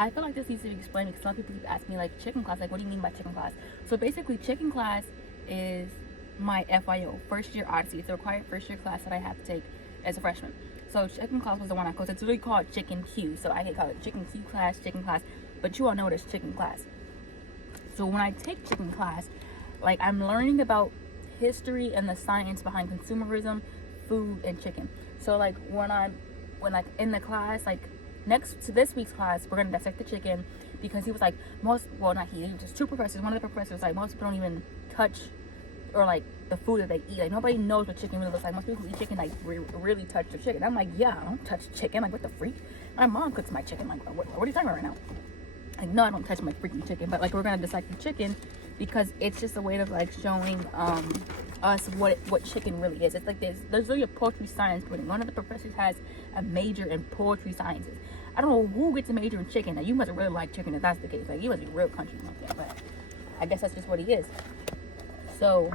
I feel like this needs to be explained because some people keep asking me like chicken class, like what do you mean by chicken class? So basically chicken class is my FYO, first year Odyssey. It's a required first year class that I have to take as a freshman. So chicken class was the one I chose. It's really called chicken Q. So I can call it chicken Q class, chicken class, but you all know it as chicken class. So when I take chicken class, like I'm learning about history and the science behind consumerism, food, and chicken. So like when like in the class, like next to this week's class, we're gonna dissect the chicken because he was like not he, just two professors. One of the professors was like most people don't even touch or like the food that they eat. Like nobody knows what chicken really looks like. Most people who eat chicken like really touch the chicken. I'm like, yeah, I don't touch chicken. Like what the freak? My mom cooks my chicken. Like what are you talking about right now? Like no, I don't touch my freaking chicken. But like we're gonna dissect the chicken because it's just a way of like showing us what chicken really is. It's like there's really a poultry science to it. One of the professors has a major in poultry sciences. I don't know who gets a major in chicken. Now you must really like chicken if that's the case. Like you must be real country like that. But I guess that's just what he is. So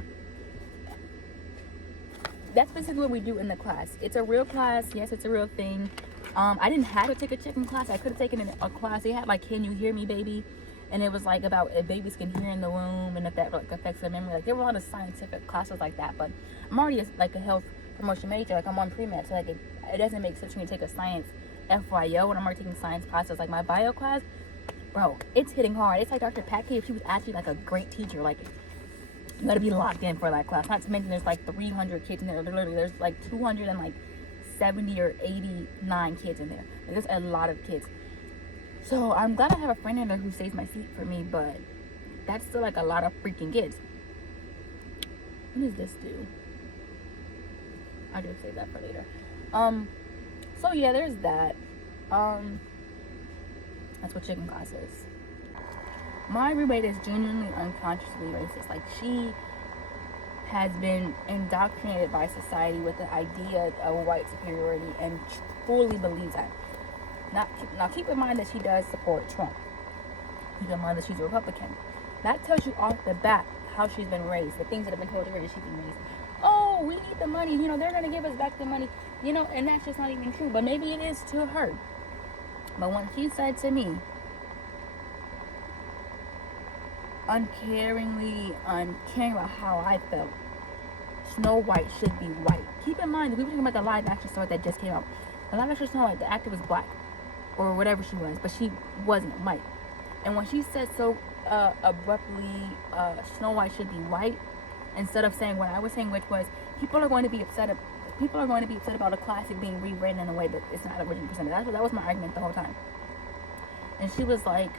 that's basically what we do in the class. It's a real class. Yes, it's a real thing. I didn't have to take a chicken class. I could have taken a class. They had like, Can You Hear Me, Baby? And it was like about if babies can hear in the womb and if that like affects their memory. Like there were a lot of scientific classes like that. But I'm already like a health promotion major. Like I'm on pre-med, so like it doesn't make sense for me to take a science FYO when I'm already taking science classes. Like my bio class, bro, it's hitting hard. It's like Dr. Patkey, if she was actually like a great teacher, like you gotta be locked in for that class. Not to mention there's like 300 kids in there. Literally, there's like 270 or 89 kids in there. Like, there's a lot of kids. So I'm glad I have a friend in there who saves my seat for me, but that's still like a lot of freaking kids. What does this do? I'll just save that for later. So yeah, there's that. That's what chicken class is. My roommate is genuinely unconsciously racist. Like she has been indoctrinated by society with the idea of white superiority and fully believes that. Now keep in mind that she does support Trump. Keep in mind that she's a Republican. That tells you off the bat how she's been raised, the things that have been told to her that she's been raised. Oh, we need the money, they're going to give us back the money, and that's just not even true. But maybe it is to her. But when she said to me, uncaring about how I felt, Snow White should be white. Keep in mind that we were talking about the live action story that just came out. The live action Snow White, the actor was black or whatever she was, but she wasn't white. And when she said so abruptly, Snow White should be white, instead of saying what I was saying, which was people are going to be upset about a classic being rewritten in a way that it's not originally presented. That was my argument the whole time. And she was like,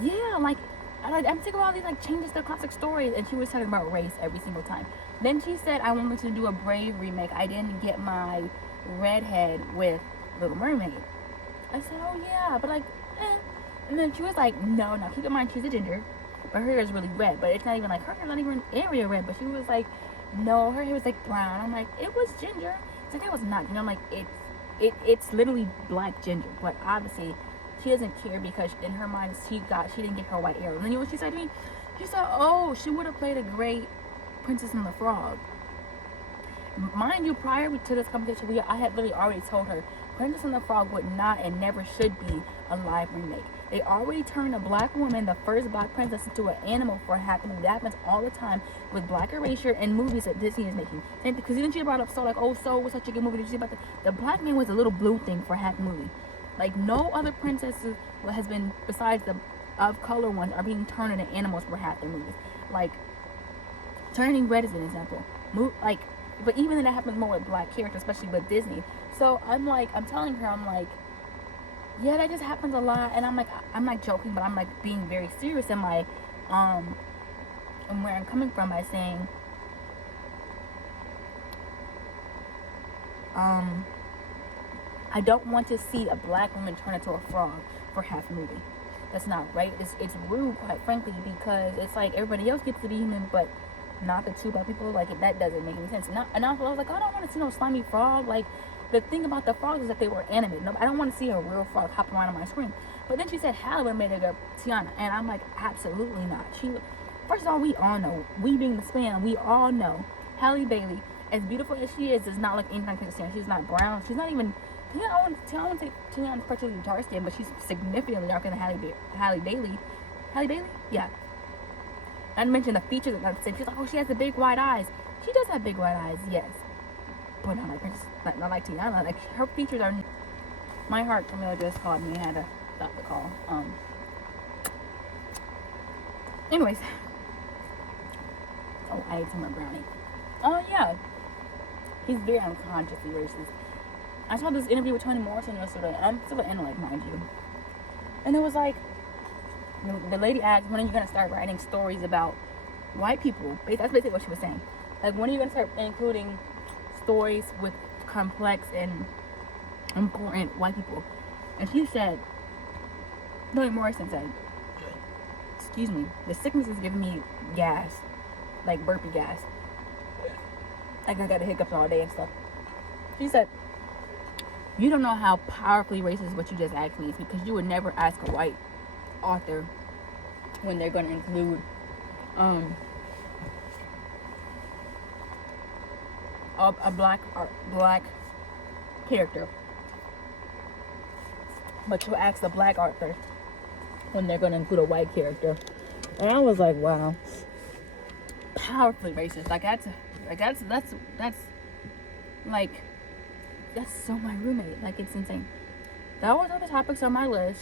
yeah, like I'm sick of all these like changes to classic stories. And she was talking about race every single time. Then she said I wanted to do a Brave remake. I didn't get my redhead with Little Mermaid. I said, oh yeah, but like, And then she was like, no, keep in mind she's a ginger, but her hair is really red. But it's not even like her hair, not even area red. But she was like, no, her hair was like brown. I'm like, it was ginger. It's like it was not. I'm like, it's literally black ginger. But obviously, she doesn't care because in her mind she didn't get her white hair. And then you know what she said to me? She said, oh, she would have played a great Princess and the Frog. Mind you, prior to this conversation, I had literally already told her Princess and the Frog would not and never should be a live remake. They already turned a black woman, the first black princess, into an animal for a happy movie. That happens all the time with black erasure and movies that Disney is making. Because even she brought up Soul, like, oh, Soul was such a good movie. Did you see about the black man was a little blue thing for a happy movie. Like, no other princesses has been, besides the of color ones, are being turned into animals for half their movies. Like, Turning Red is an example. But even then that happens more with black characters, especially with Disney. So I'm telling her, yeah, that just happens a lot. And I'm not joking, but I'm like being very serious in my, and where I'm coming from by saying, I don't want to see a black woman turn into a frog for half a movie. That's not right. It's rude, quite frankly, because it's like everybody else gets to be human, but not the two black people. Like, that doesn't make any sense. And I was like, I don't want to see no slimy frog. Like, the thing about the frogs is that they were animated. No, I don't want to see a real frog hopping around on my screen. But then she said Halle would have made a Tiana, and I'm like, absolutely not. First of all, we all know, we being the spam, we all know Halle Bailey, as beautiful as she is, does not look anything like Princess Tiana. She's not brown. She's not even I won't say Tion's particularly dark skin, but she's significantly darker than Halle Bailey. Halle Bailey? Yeah. Not to mention the features are not the same. She's like, oh, she has the big wide eyes. She does have big wide eyes, yes. But not like not like Tiana. Like her features are. My heart, Camila just called me. I had to stop the call. Anyways. Oh, I ate some more brownie. Oh yeah. He's very unconsciously racist. I saw this interview with Toni Morrison yesterday. I'm still an like, mind you. And it was like, the lady asked, when are you going to start writing stories about white people? That's basically what she was saying. Like, when are you going to start including stories with complex and important white people? And she said, Toni Morrison said, excuse me, the sickness is giving me gas, like burpee gas. Like I got the hiccups all day and stuff. She said, you don't know how powerfully racist what you just asked me is, because you would never ask a white author when they're going to include a black character, but you ask a black author when they're going to include a white character. And I was like, wow, powerfully racist. That's so my roommate. Like, it's insane. That was all the topics on my list.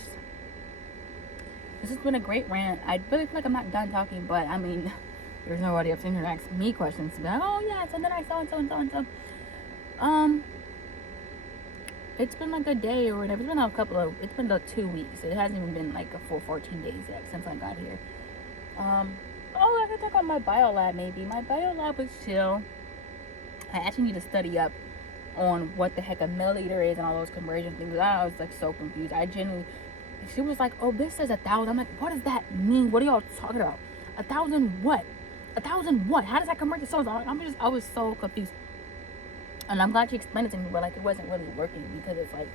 This has been a great rant. I really feel like I'm not done talking, but I mean, there's nobody up in here to ask me questions. But, oh yes, and then I saw and so and so and so. It's been like a day or whatever. It's been like 2 weeks. It hasn't even been like a full 14 days yet since I got here. I could talk about my bio lab maybe. My bio lab was chill. I actually need to study up on what the heck a milliliter is and all those conversion things. I was like so confused. She was like, oh, this says 1,000. I'm like, what does that mean? What are y'all talking about? 1,000 what? 1,000 what? How does that convert to souls? I was so confused. And I'm glad she explained it to me, but like it wasn't really working because it's like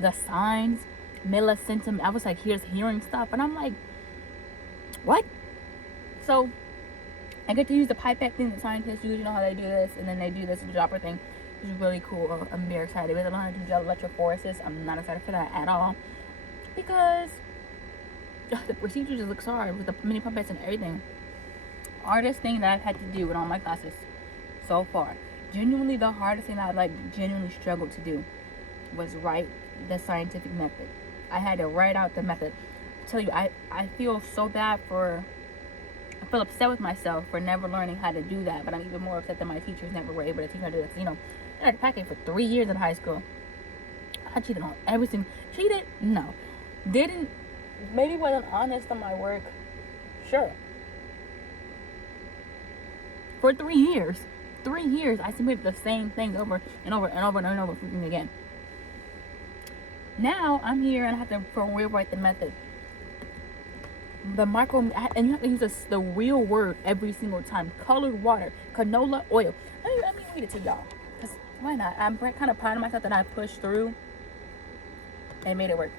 the signs, millicentime. I was like hearing stuff, and I'm like, what? So I get to use the pipette thing that scientists use. You know how they do this, and then they do this dropper thing, which is really cool. I'm very excited. But I learned how to do electrophoresis. I'm not excited for that at all because the procedure just looks hard with the mini pipettes and everything. Hardest thing that I've had to do in all my classes so far, genuinely the hardest thing that I genuinely struggled to do was write the scientific method. I had to write out the method. I tell you, I feel so bad I feel upset with myself for never learning how to do that, but I'm even more upset that my teachers never were able to teach me how to do that. You know, I had to pack it for 3 years in high school. I cheated on everything. Cheated? No. Didn't, maybe wasn't honest on my work. Sure. For 3 years. 3 years, I submitted the same things over and over and over and over freaking again. Now, I'm here and I have to rewrite the method. And you have to use the real word every single time. Colored water, canola oil. Let me read it to y'all. Because why not? I'm kind of proud of myself that I pushed through and made it work.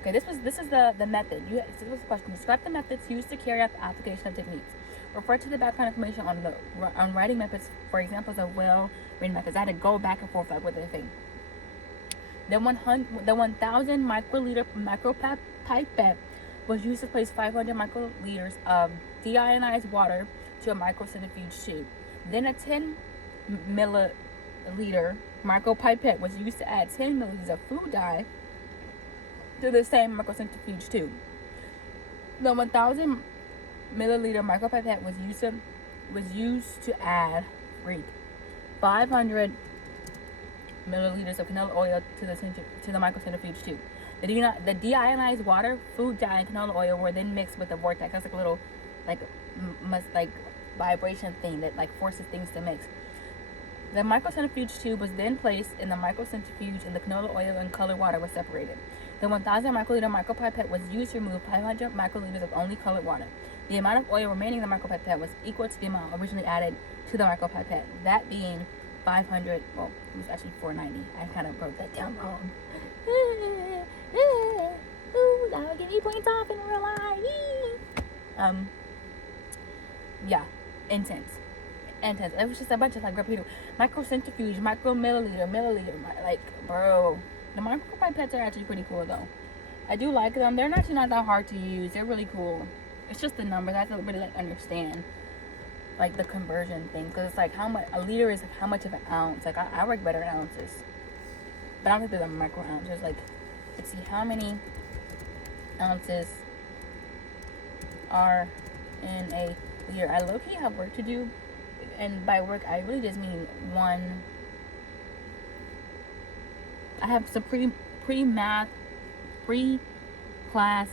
Okay, this is the method. This was the question. Describe the methods used to carry out the application of techniques. Refer to the background information on writing methods for examples of well-written methods. I had to go back and forth like with the thing. The 1,000 microliter micropipette was used to place 500 microliters of deionized water to a microcentrifuge tube. Then a 10 milliliter micropipette was used to add 10 milliliters of food dye to the same microcentrifuge tube. The 1,000 milliliter micropipette was used to add 500 milliliters of canola oil to the microcentrifuge tube. The deionized water, food dye, and canola oil were then mixed with the vortex. That's like a little vibration thing that like forces things to mix. The microcentrifuge tube was then placed in the microcentrifuge, and the canola oil and colored water was separated. The 1,000 microliter micropipette was used to remove 500 microliters of only colored water. The amount of oil remaining in the micropipette was equal to the amount originally added to the micropipette, that being 500. Well, it was actually 490. I kind of wrote that down wrong. Ooh, that would give me points off in real life. Yeah, intense. It was just a bunch of like repeated microcentrifuge, milliliter, like, bro, The MicroPipettes are actually pretty cool though. I do like them. They're actually not that hard to use. They're really cool. It's just the numbers. I have to really like understand like the conversion thing, because it's like how much a liter is, like how much of an ounce. Like I work better in ounces, but I don't think there's a micro ounce. There's like, let's see how many ounces are in a liter. I low-key have work to do, and by work I really just mean one. I have some pre-math, pre-class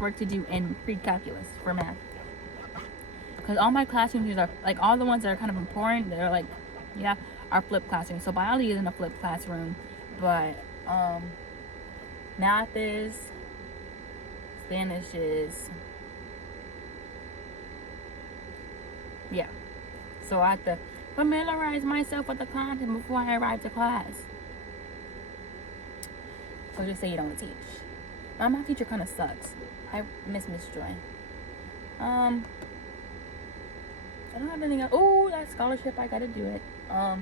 work to do in pre-calculus for math, because all my classrooms are like, all the ones that are kind of important, they're like, yeah, are flipped classrooms. So biology isn't a flipped classroom, but math is, Spanish is, yeah. So I have to familiarize myself with the content before I arrive to class. So just say you don't teach. My math teacher kind of sucks. I miss Miss Joy. I don't have anything else. Oh, that scholarship, I gotta do it. I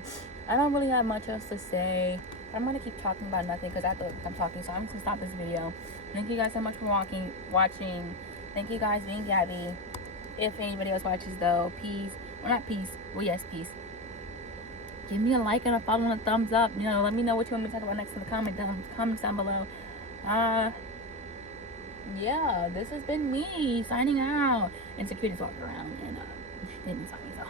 don't really have much else to say. I'm gonna keep talking about nothing because I feel like I'm talking, so I'm just gonna stop this video. Thank you guys so much for watching. Thank you guys, being Gabby. If anybody else watches though, peace. Well, not peace. Well, yes, peace. Give me a like and a follow and a thumbs up. You know, let me know what you want me to talk about next in the comments down below. Yeah, this has been me signing out. And Security's walking around and didn't sign me, so.